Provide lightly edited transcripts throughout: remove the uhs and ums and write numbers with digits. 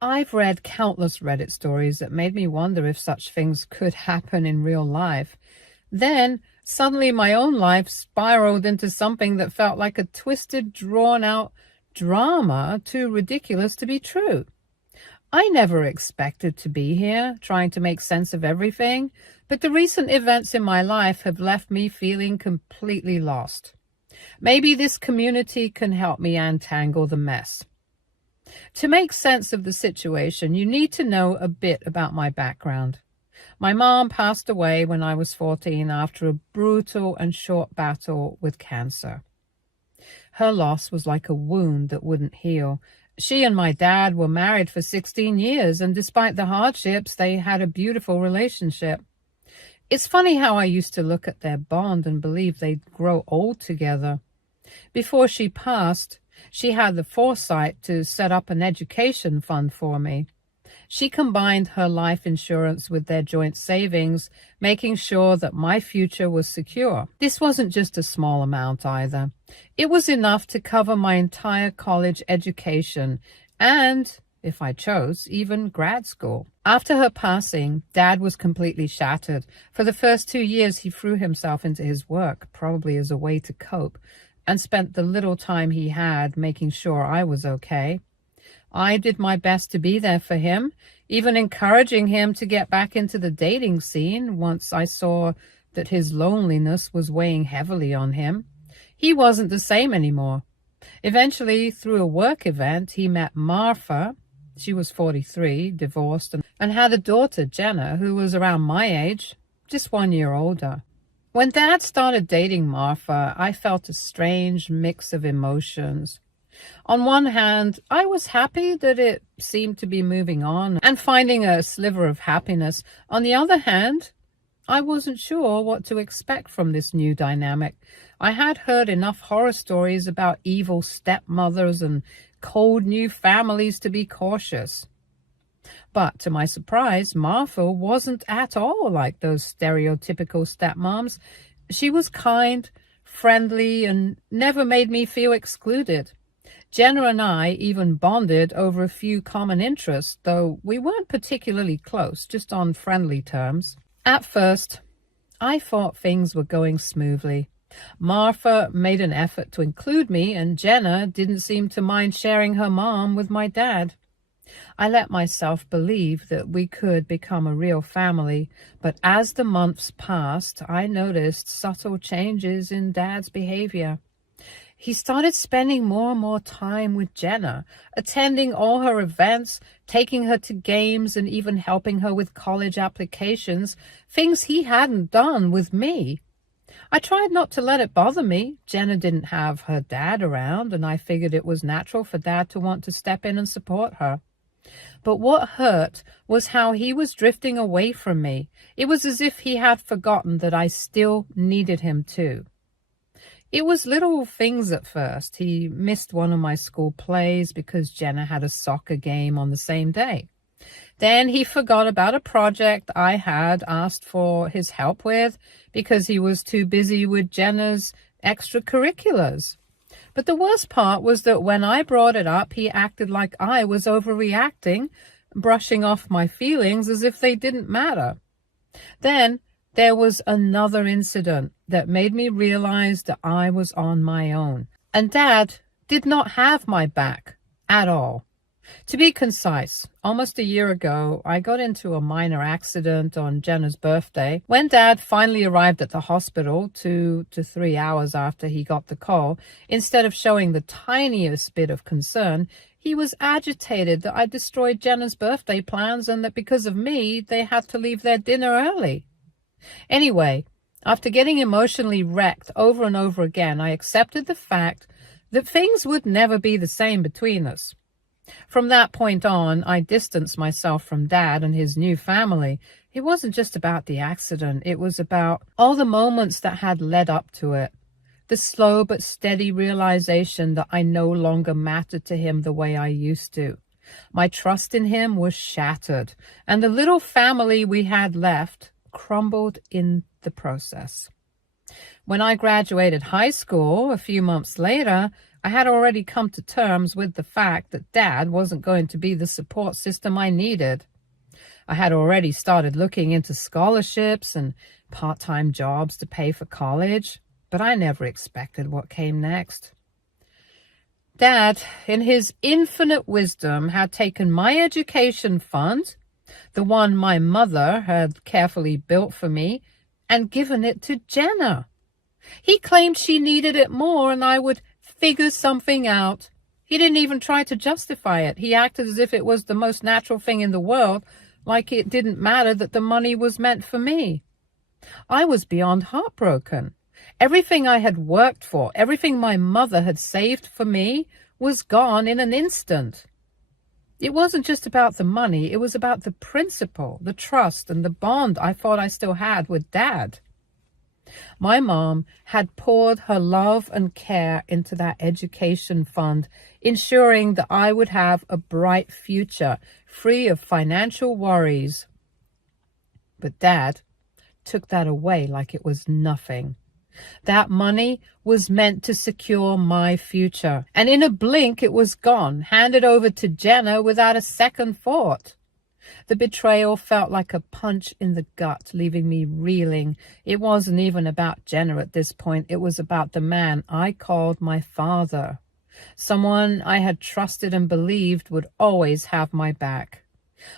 I've read countless Reddit stories that made me wonder if such things could happen in real life. Then, suddenly my own life spiraled into something that felt like a twisted, drawn-out drama too ridiculous to be true. I never expected to be here, trying to make sense of everything, but the recent events in my life have left me feeling completely lost. Maybe this community can help me untangle the mess. To make sense of the situation, you need to know a bit about my background. My mom passed away when I was 14 after a brutal and short battle with cancer. Her loss was like a wound that wouldn't heal. She and my dad were married for 16 years, and despite the hardships, they had a beautiful relationship. It's funny how I used to look at their bond and believe they'd grow old together. Before she passed, she had the foresight to set up an education fund for me. She combined her life insurance with their joint savings, making sure that my future was secure. This wasn't just a small amount either. It was enough to cover my entire college education and, if I chose, even grad school. After her passing, Dad was completely shattered. For the first 2 years, he threw himself into his work, probably as a way to cope, and spent the little time he had making sure I was okay. I did my best to be there for him, even encouraging him to get back into the dating scene once I saw that his loneliness was weighing heavily on him. He wasn't the same anymore. Eventually, through a work event, he met Martha. She was 43, divorced, and had a daughter, Jenna, who was around my age, just 1 year older. When Dad started dating Martha, I felt a strange mix of emotions. On one hand, I was happy that it seemed to be moving on and finding a sliver of happiness. On the other hand, I wasn't sure what to expect from this new dynamic. I had heard enough horror stories about evil stepmothers and cold new families to be cautious. But to my surprise, Martha wasn't at all like those stereotypical stepmoms. She was kind, friendly, and never made me feel excluded. Jenna and I even bonded over a few common interests, though we weren't particularly close, just on friendly terms. At first, I thought things were going smoothly. Martha made an effort to include me, and Jenna didn't seem to mind sharing her mom with my dad. I let myself believe that we could become a real family, but as the months passed, I noticed subtle changes in Dad's behavior. He started spending more and more time with Jenna, attending all her events, taking her to games, and even helping her with college applications, things he hadn't done with me. I tried not to let it bother me. Jenna didn't have her dad around, and I figured it was natural for Dad to want to step in and support her. But what hurt was how he was drifting away from me. It was as if he had forgotten that I still needed him too. It was little things at first. He missed one of my school plays because Jenna had a soccer game on the same day. Then he forgot about a project I had asked for his help with because he was too busy with Jenna's extracurriculars. But the worst part was that when I brought it up, he acted like I was overreacting, brushing off my feelings as if they didn't matter. Then there was another incident that made me realize that I was on my own. And Dad did not have my back at all. To be concise, almost a year ago, I got into a minor accident on Jenna's birthday. When Dad finally arrived at the hospital 2 to 3 hours after he got the call, instead of showing the tiniest bit of concern, he was agitated that I destroyed Jenna's birthday plans and that because of me, they had to leave their dinner early. Anyway, after getting emotionally wrecked over and over again, I accepted the fact that things would never be the same between us. From that point on, I distanced myself from Dad and his new family. It wasn't just about the accident. It was about all the moments that had led up to it. The slow but steady realization that I no longer mattered to him the way I used to. My trust in him was shattered, and the little family we had left crumbled in the process. When I graduated high school a few months later, I had already come to terms with the fact that Dad wasn't going to be the support system I needed. I had already started looking into scholarships and part-time jobs to pay for college, but I never expected what came next. Dad, in his infinite wisdom, had taken my education fund, the one my mother had carefully built for me, and given it to Jenna. He claimed she needed it more and I would figure something out. He didn't even try to justify it. He acted as if it was the most natural thing in the world, like it didn't matter that the money was meant for me. I was beyond heartbroken. Everything I had worked for, everything my mother had saved for me, was gone in an instant. It wasn't just about the money, it was about the principle, the trust, and the bond I thought I still had with Dad. My mom had poured her love and care into that education fund, ensuring that I would have a bright future, free of financial worries. But Dad took that away like it was nothing. That money was meant to secure my future, and in a blink it was gone, handed over to Jenna without a second thought. The betrayal felt like a punch in the gut, leaving me reeling. It wasn't even about Jenna at this point. It was about the man I called my father, someone I had trusted and believed would always have my back.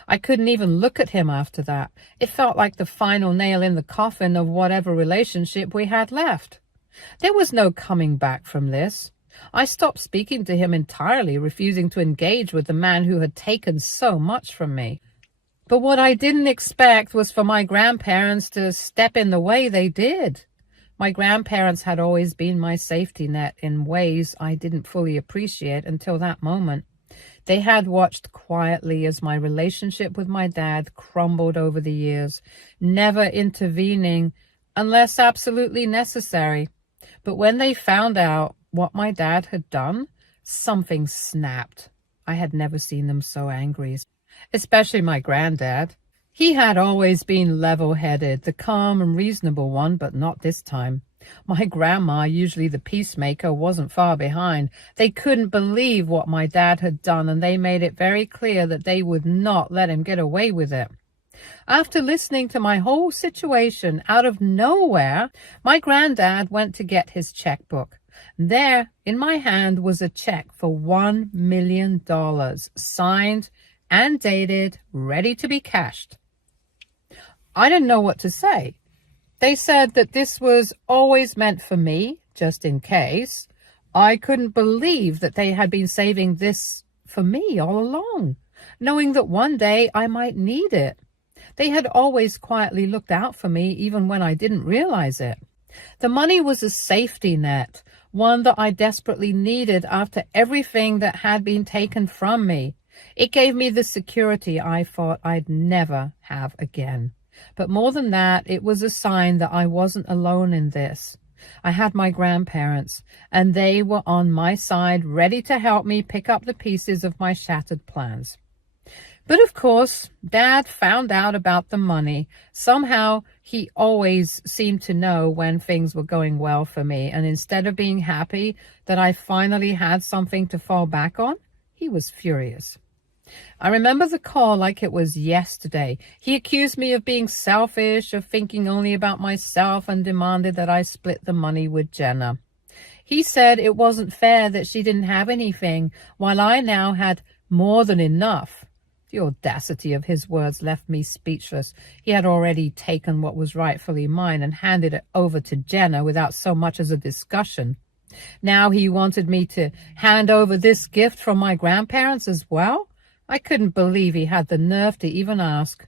I couldn't even look at him after that. It felt like the final nail in the coffin of whatever relationship we had left. There was no coming back from this. I stopped speaking to him entirely, refusing to engage with the man who had taken so much from me. But what I didn't expect was for my grandparents to step in the way they did. My grandparents had always been my safety net in ways I didn't fully appreciate until that moment. They had watched quietly as my relationship with my dad crumbled over the years, never intervening unless absolutely necessary. But when they found out what my dad had done, something snapped. I had never seen them so angry, especially my granddad. He had always been level-headed, the calm and reasonable one, but not this time. My grandma, usually the peacemaker, wasn't far behind. They couldn't believe what my dad had done, and they made it very clear that they would not let him get away with it. After listening to my whole situation, out of nowhere, my granddad went to get his checkbook. There, in my hand, was a check for $1 million, signed and dated, ready to be cashed. I didn't know what to say. They said that this was always meant for me, just in case. I couldn't believe that they had been saving this for me all along, knowing that one day I might need it. They had always quietly looked out for me, even when I didn't realize it. The money was a safety net, one that I desperately needed after everything that had been taken from me. It gave me the security I thought I'd never have again. But more than that, it was a sign that I wasn't alone in this. I had my grandparents, and they were on my side, ready to help me pick up the pieces of my shattered plans. But of course, Dad found out about the money. Somehow, he always seemed to know when things were going well for me, and instead of being happy that I finally had something to fall back on, he was furious. I remember the call like it was yesterday. He accused me of being selfish, of thinking only about myself, and demanded that I split the money with Jenna. He said it wasn't fair that she didn't have anything, while I now had more than enough. The audacity of his words left me speechless. He had already taken what was rightfully mine and handed it over to Jenna without so much as a discussion. Now he wanted me to hand over this gift from my grandparents as well? I couldn't believe he had the nerve to even ask.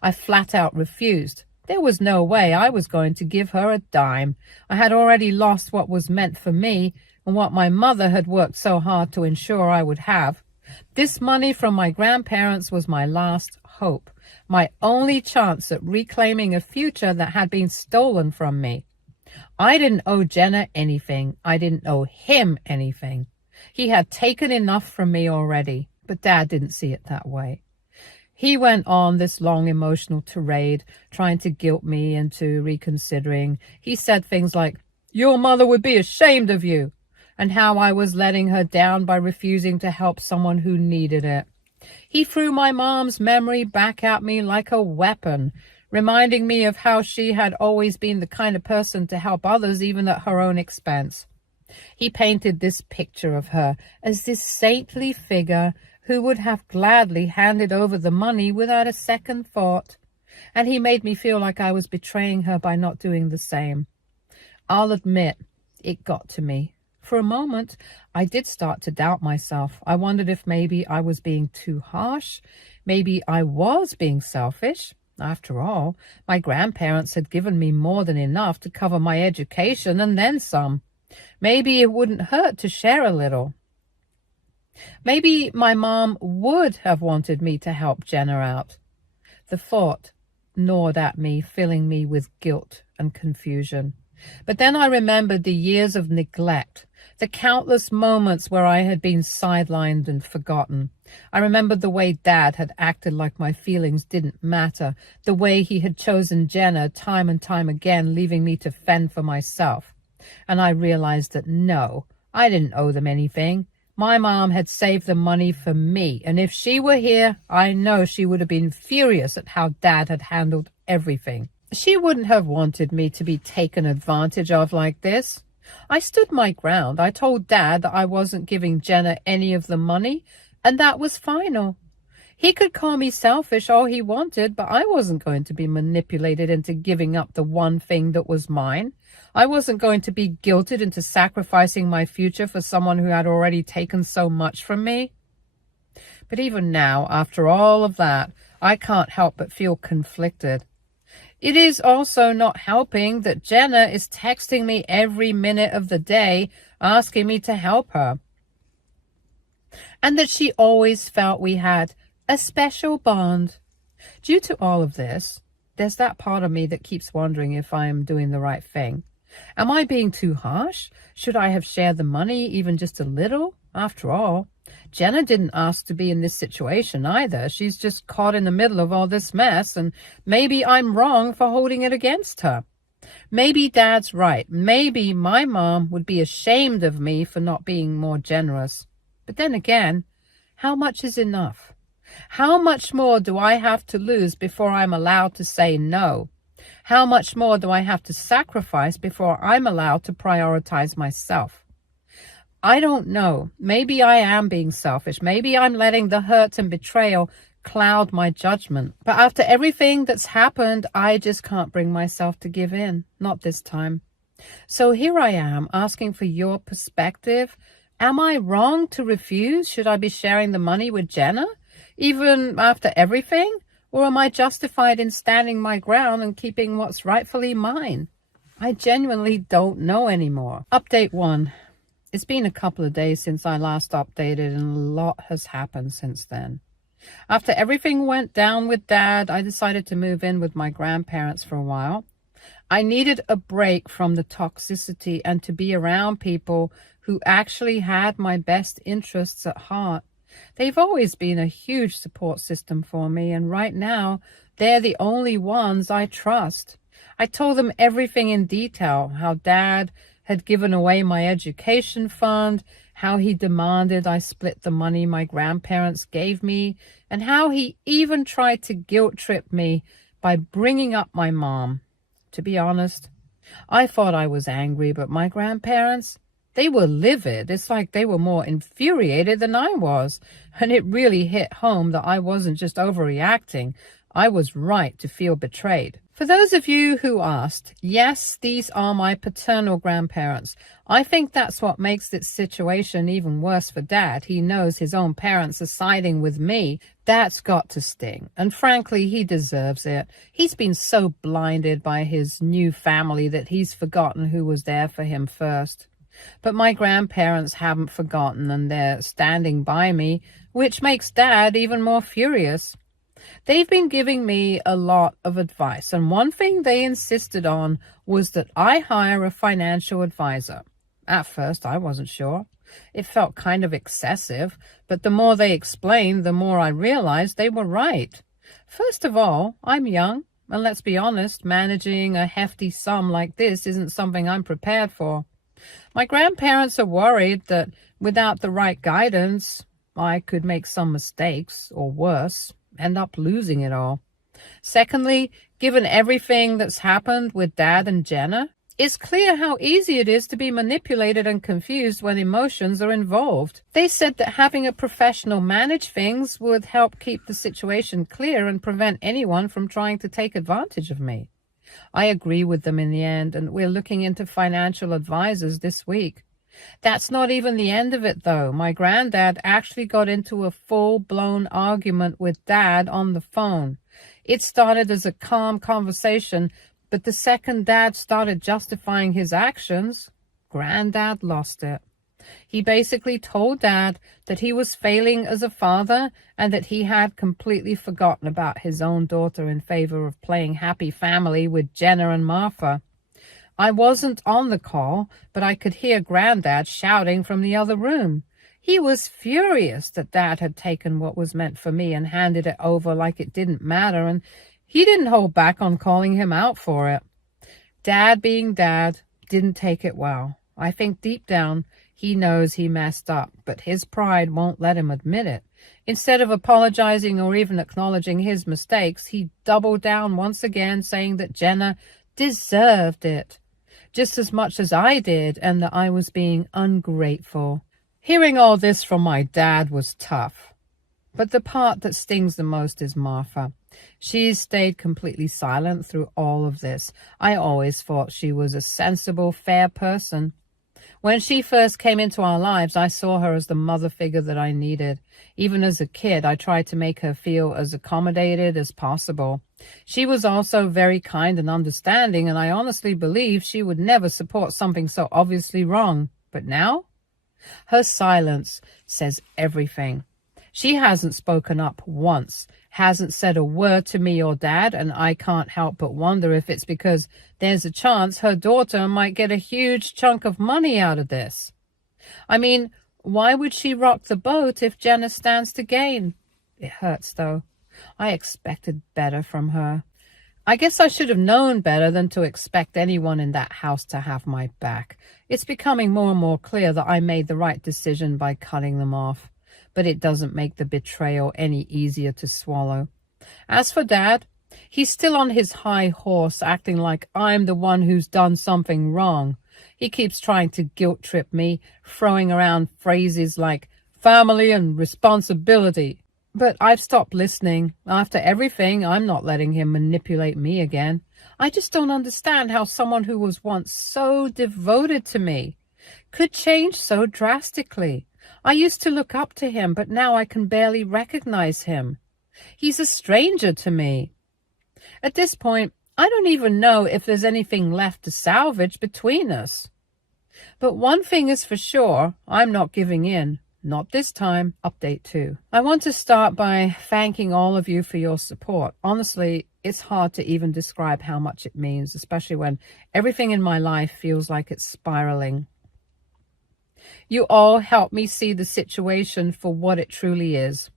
I flat out refused. There was no way I was going to give her a dime. I had already lost what was meant for me and what my mother had worked so hard to ensure I would have. This money from my grandparents was my last hope, my only chance at reclaiming a future that had been stolen from me. I didn't owe Jenna anything. I didn't owe him anything. He had taken enough from me already. But Dad didn't see it that way. He went on this long emotional tirade, trying to guilt me into reconsidering. He said things like, "Your mother would be ashamed of you," and how I was letting her down by refusing to help someone who needed it. He threw my mom's memory back at me like a weapon, reminding me of how she had always been the kind of person to help others even at her own expense. He painted this picture of her as this saintly figure who would have gladly handed over the money without a second thought, and he made me feel like I was betraying her by not doing the same. I'll admit, it got to me. For a moment, I did start to doubt myself. I wondered if maybe I was being too harsh. Maybe I was being selfish. After all, my grandparents had given me more than enough to cover my education and then some. Maybe it wouldn't hurt to share a little. Maybe my mom would have wanted me to help Jenna out. The thought gnawed at me, filling me with guilt and confusion. But then I remembered the years of neglect, the countless moments where I had been sidelined and forgotten. I remembered the way Dad had acted like my feelings didn't matter, the way he had chosen Jenna time and time again, leaving me to fend for myself. And I realized that no, I didn't owe them anything. My mom had saved the money for me, and if she were here, I know she would have been furious at how Dad had handled everything. She wouldn't have wanted me to be taken advantage of like this. I stood my ground. I told Dad that I wasn't giving Jenna any of the money, and that was final. He could call me selfish all he wanted, but I wasn't going to be manipulated into giving up the one thing that was mine. I wasn't going to be guilted into sacrificing my future for someone who had already taken so much from me. But even now, after all of that, I can't help but feel conflicted. It is also not helping that Jenna is texting me every minute of the day, asking me to help her. And that she always felt we had a special bond. Due to all of this, there's that part of me that keeps wondering if I am doing the right thing. Am I being too harsh? Should I have shared the money even just a little? After all, Jenna didn't ask to be in this situation either. She's just caught in the middle of all this mess, and maybe I'm wrong for holding it against her. Maybe Dad's right. Maybe my mom would be ashamed of me for not being more generous. But then again, how much is enough? How much more do I have to lose before I'm allowed to say no? How much more do I have to sacrifice before I'm allowed to prioritize myself? I don't know. Maybe I am being selfish. Maybe I'm letting the hurt and betrayal cloud my judgment. But after everything that's happened, I just can't bring myself to give in. Not this time. So here I am asking for your perspective. Am I wrong to refuse? Should I be sharing the money with Jenna, even after everything? Or am I justified in standing my ground and keeping what's rightfully mine? I genuinely don't know anymore. Update 1. It's been a couple of days since I last updated, and a lot has happened since then. After everything went down with Dad, I decided to move in with my grandparents for a while. I needed a break from the toxicity and to be around people who actually had my best interests at heart. They've always been a huge support system for me, and right now, they're the only ones I trust. I told them everything in detail, how Dad had given away my education fund, how he demanded I split the money my grandparents gave me, and how he even tried to guilt-trip me by bringing up my mom. To be honest, I thought I was angry, but my grandparents, they were livid. It's like they were more infuriated than I was, and it really hit home that I wasn't just overreacting. I was right to feel betrayed. For those of you who asked, yes, these are my paternal grandparents. I think that's what makes this situation even worse for Dad. He knows his own parents are siding with me. That's got to sting. And frankly, he deserves it. He's been so blinded by his new family that he's forgotten who was there for him first. But my grandparents haven't forgotten, and they're standing by me, which makes Dad even more furious. They've been giving me a lot of advice, and one thing they insisted on was that I hire a financial advisor. At first, I wasn't sure. It felt kind of excessive, but the more they explained, the more I realized they were right. First of all, I'm young, and let's be honest, managing a hefty sum like this isn't something I'm prepared for. My grandparents are worried that without the right guidance, I could make some mistakes, or worse, end up losing it all. Secondly, given everything that's happened with Dad and Jenna, it's clear how easy it is to be manipulated and confused when emotions are involved. They said that having a professional manage things would help keep the situation clear and prevent anyone from trying to take advantage of me. I agree with them in the end, and we're looking into financial advisors this week. That's not even the end of it, though. My granddad actually got into a full-blown argument with Dad on the phone. It started as a calm conversation, but the second Dad started justifying his actions, Granddad lost it. He basically told Dad that he was failing as a father and that he had completely forgotten about his own daughter in favor of playing happy family with Jenna and Martha. I wasn't on the call, but I could hear Granddad shouting from the other room. He was furious that Dad had taken what was meant for me and handed it over like it didn't matter, and he didn't hold back on calling him out for it. Dad, being Dad, didn't take it well. I think deep down he knows he messed up, but his pride won't let him admit it. Instead of apologizing or even acknowledging his mistakes, he doubled down once again, saying that Jenna deserved it just as much as I did, and that I was being ungrateful. Hearing all this from my dad was tough. But the part that stings the most is Martha. She's stayed completely silent through all of this. I always thought she was a sensible, fair person. When she first came into our lives, I saw her as the mother figure that I needed. Even as a kid, I tried to make her feel as accommodated as possible. She was also very kind and understanding, and I honestly believe she would never support something so obviously wrong. But now? Her silence says everything. She hasn't spoken up once, hasn't said a word to me or Dad, and I can't help but wonder if it's because there's a chance her daughter might get a huge chunk of money out of this. I mean, why would she rock the boat if Jenna stands to gain? It hurts, though. I expected better from her. I guess I should have known better than to expect anyone in that house to have my back. It's becoming more and more clear that I made the right decision by cutting them off. But it doesn't make the betrayal any easier to swallow. As for Dad, he's still on his high horse, acting like I'm the one who's done something wrong. He keeps trying to guilt-trip me, throwing around phrases like family and responsibility. But I've stopped listening. After everything, I'm not letting him manipulate me again. I just don't understand how someone who was once so devoted to me could change so drastically. I used to look up to him, but now I can barely recognize him. He's a stranger to me. At this point, I don't even know if there's anything left to salvage between us. But one thing is for sure, I'm not giving in. Not this time. Update 2. I want to start by thanking all of you for your support. Honestly, it's hard to even describe how much it means, especially when everything in my life feels like it's spiraling. You all help me see the situation for what it truly is.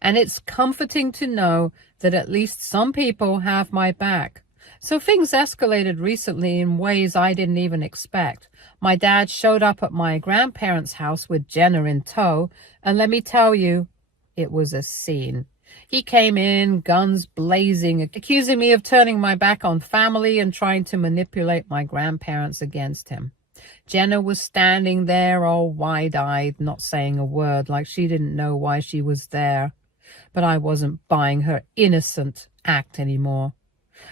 And it's comforting to know that at least some people have my back. So things escalated recently in ways I didn't even expect. My dad showed up at my grandparents' house with Jenna in tow, and let me tell you, it was a scene. He came in, guns blazing, accusing me of turning my back on family and trying to manipulate my grandparents against him. Jenna was standing there all wide-eyed, not saying a word, like she didn't know why she was there. But I wasn't buying her innocent act anymore.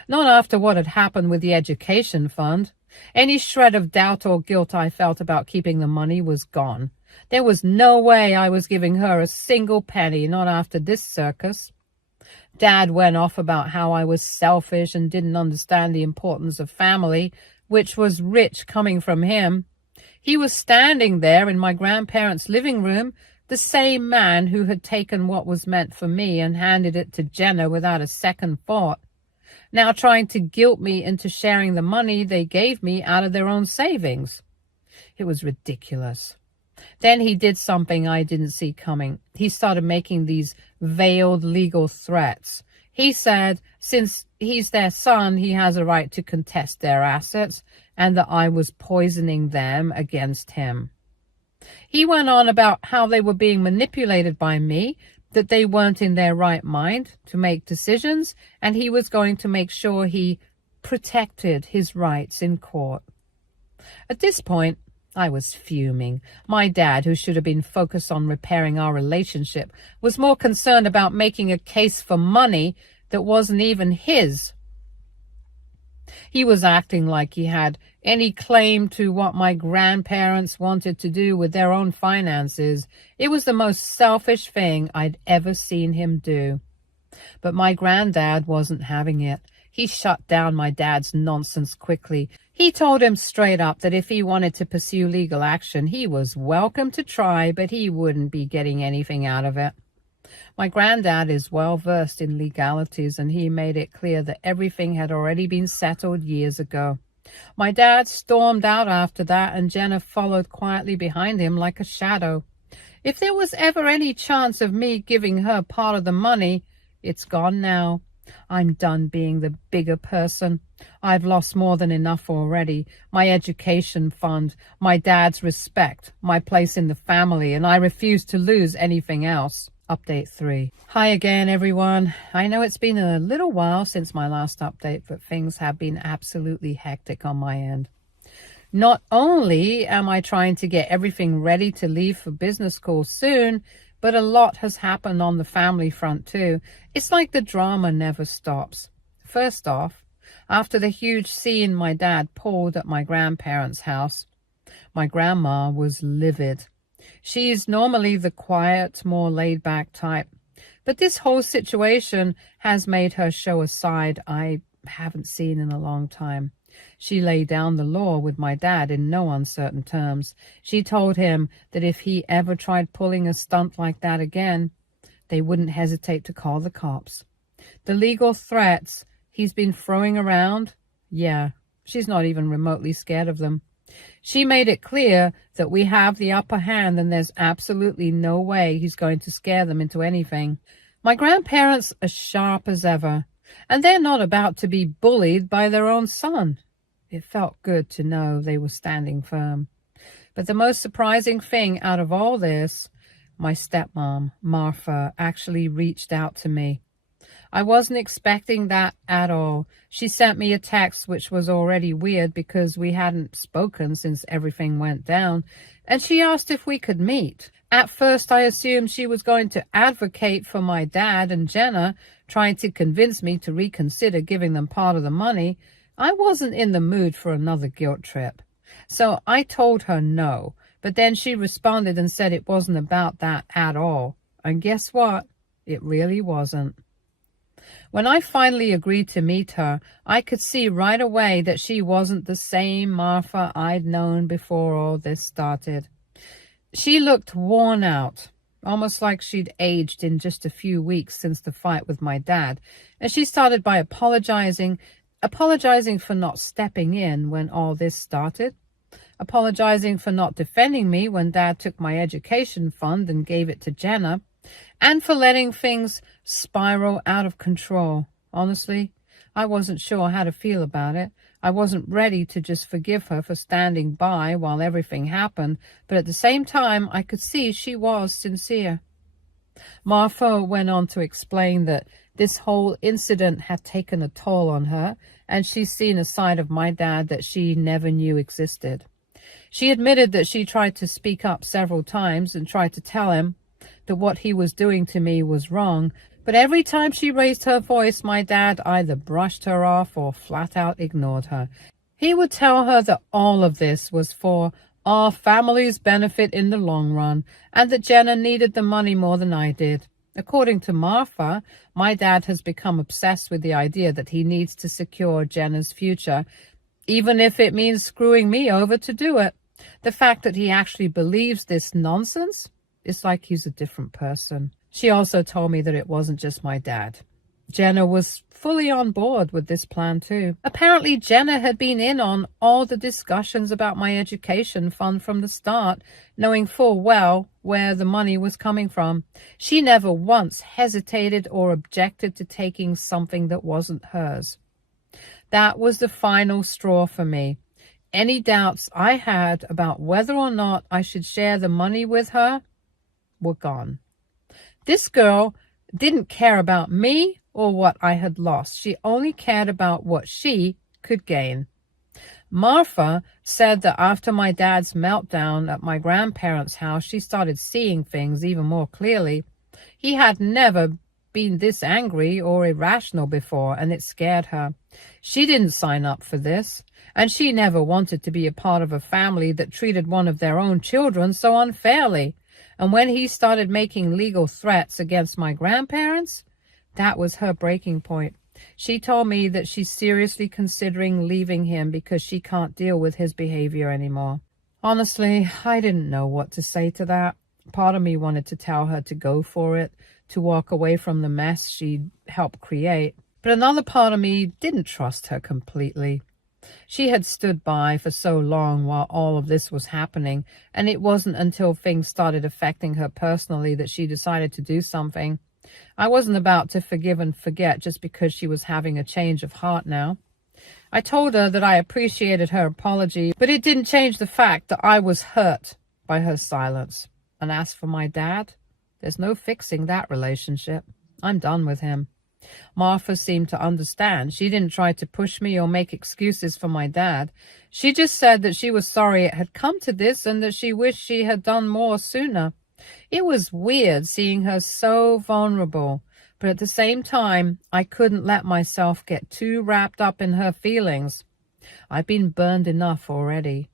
Not after what had happened with the education fund. Any shred of doubt or guilt I felt about keeping the money was gone. There was no way I was giving her a single penny, not after this circus. Dad went off about how I was selfish and didn't understand the importance of family, which was rich coming from him. He was standing there in my grandparents' living room, the same man who had taken what was meant for me and handed it to Jenna without a second thought, now trying to guilt me into sharing the money they gave me out of their own savings. It was ridiculous. Then he did something I didn't see coming. He started making these veiled legal threats. He said since he's their son, he has a right to contest their assets, and that I was poisoning them against him. He went on about how they were being manipulated by me, that they weren't in their right mind to make decisions, and he was going to make sure he protected his rights in court. At this point, I was fuming. My dad, who should have been focused on repairing our relationship, was more concerned about making a case for money that wasn't even his. He was acting like he had any claim to what my grandparents wanted to do with their own finances. It was the most selfish thing I'd ever seen him do. But my granddad wasn't having it. He shut down my dad's nonsense quickly. He told him straight up that if he wanted to pursue legal action, he was welcome to try, but he wouldn't be getting anything out of it. My granddad is well versed in legalities, and he made it clear that everything had already been settled years ago. My dad stormed out after that, and Jenna followed quietly behind him like a shadow. If there was ever any chance of me giving her part of the money, it's gone now. I'm done being the bigger person. I've lost more than enough already. My education fund, my dad's respect, my place in the family, and I refuse to lose anything else. Update 3. Hi again, everyone. I know it's been a little while since my last update, but things have been absolutely hectic on my end. Not only am I trying to get everything ready to leave for business school soon, but a lot has happened on the family front too. It's like the drama never stops. First off, after the huge scene my dad pulled at my grandparents' house, my grandma was livid. She's normally the quiet, more laid-back type, but this whole situation has made her show a side I haven't seen in a long time. She laid down the law with my dad in no uncertain terms. She told him that if he ever tried pulling a stunt like that again, they wouldn't hesitate to call the cops. The legal threats he's been throwing around, yeah, she's not even remotely scared of them. She made it clear that we have the upper hand and there's absolutely no way he's going to scare them into anything. My grandparents are sharp as ever, and they're not about to be bullied by their own son. It felt good to know they were standing firm. But the most surprising thing out of all this, my stepmom, Martha, actually reached out to me. I wasn't expecting that at all. She sent me a text, which was already weird because we hadn't spoken since everything went down, and she asked if we could meet. At first, I assumed she was going to advocate for my dad and Jenna, trying to convince me to reconsider giving them part of the money. I wasn't in the mood for another guilt trip. So I told her no, but then she responded and said it wasn't about that at all. And guess what? It really wasn't. When I finally agreed to meet her, I could see right away that she wasn't the same Martha I'd known before all this started. She looked worn out, almost like she'd aged in just a few weeks since the fight with my dad, and she started by apologizing for not stepping in when all this started, apologizing for not defending me when Dad took my education fund and gave it to Jenna, and for letting things spiral out of control. Honestly, I wasn't sure how to feel about it. I wasn't ready to just forgive her for standing by while everything happened, but at the same time, I could see she was sincere. Martha went on to explain that this whole incident had taken a toll on her, and she's seen a side of my dad that she never knew existed. She admitted that she tried to speak up several times and tried to tell him that what he was doing to me was wrong, but every time she raised her voice, my dad either brushed her off or flat out ignored her. He would tell her that all of this was for our family's benefit in the long run, and that Jenna needed the money more than I did. According to Martha, my dad has become obsessed with the idea that he needs to secure Jenna's future, even if it means screwing me over to do it. The fact that he actually believes this nonsense, it's like he's a different person. She also told me that it wasn't just my dad. Jenna was fully on board with this plan too. Apparently, Jenna had been in on all the discussions about my education fund from the start, knowing full well where the money was coming from. She never once hesitated or objected to taking something that wasn't hers. That was the final straw for me. Any doubts I had about whether or not I should share the money with her were gone. This girl didn't care about me or what I had lost. She only cared about what she could gain. Martha said that after my dad's meltdown at my grandparents' house, she started seeing things even more clearly. He had never been this angry or irrational before, and it scared her. She didn't sign up for this, and she never wanted to be a part of a family that treated one of their own children so unfairly. And when he started making legal threats against my grandparents, that was her breaking point. She told me that she's seriously considering leaving him because she can't deal with his behavior anymore. Honestly, I didn't know what to say to that. Part of me wanted to tell her to go for it, to walk away from the mess she'd helped create. But another part of me didn't trust her completely. She had stood by for so long while all of this was happening, and it wasn't until things started affecting her personally that she decided to do something. I wasn't about to forgive and forget just because she was having a change of heart now. I told her that I appreciated her apology, but it didn't change the fact that I was hurt by her silence. And as for my dad, there's no fixing that relationship. I'm done with him. Martha seemed to understand. She didn't try to push me or make excuses for my dad. She just said that she was sorry it had come to this and that she wished she had done more sooner. It was weird seeing her so vulnerable, but at the same time, I couldn't let myself get too wrapped up in her feelings. I've been burned enough already.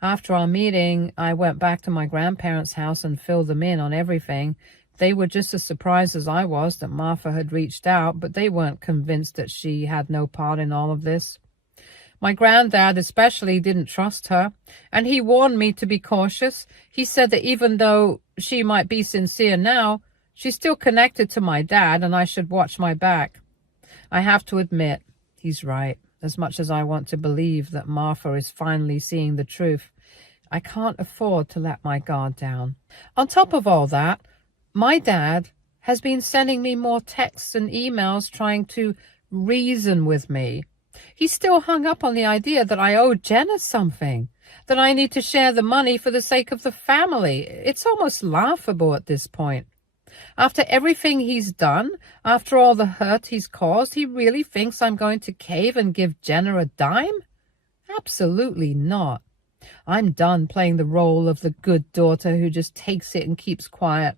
After our meeting, I went back to my grandparents' house and filled them in on everything. They were just as surprised as I was that Martha had reached out, but they weren't convinced that she had no part in all of this. My granddad especially didn't trust her, and he warned me to be cautious. He said that even though she might be sincere now, she's still connected to my dad, and I should watch my back. I have to admit, he's right. As much as I want to believe that Martha is finally seeing the truth, I can't afford to let my guard down. On top of all that, my dad has been sending me more texts and emails trying to reason with me. He's still hung up on the idea that I owe Jenna something, that I need to share the money for the sake of the family. It's almost laughable at this point. After everything he's done, after all the hurt he's caused, he really thinks I'm going to cave and give Jenna a dime? Absolutely not. I'm done playing the role of the good daughter who just takes it and keeps quiet.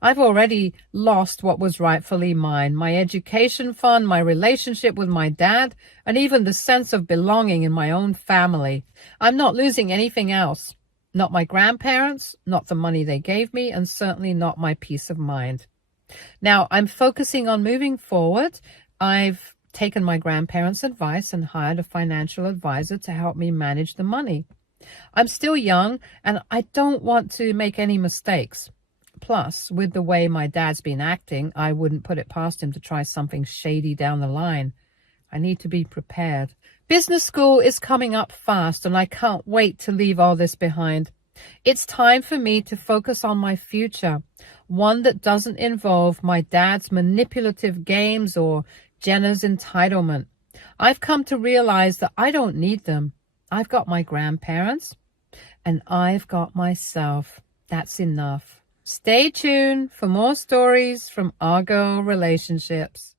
I've already lost what was rightfully mine, my education fund, my relationship with my dad, and even the sense of belonging in my own family. I'm not losing anything else. Not my grandparents, not the money they gave me, and certainly not my peace of mind. Now, I'm focusing on moving forward. I've taken my grandparents' advice and hired a financial advisor to help me manage the money. I'm still young, and I don't want to make any mistakes. Plus, with the way my dad's been acting, I wouldn't put it past him to try something shady down the line. I need to be prepared. Business school is coming up fast, and I can't wait to leave all this behind. It's time for me to focus on my future, one that doesn't involve my dad's manipulative games or Jenna's entitlement. I've come to realize that I don't need them. I've got my grandparents, and I've got myself. That's enough. Stay tuned for more stories from Argo Relationships.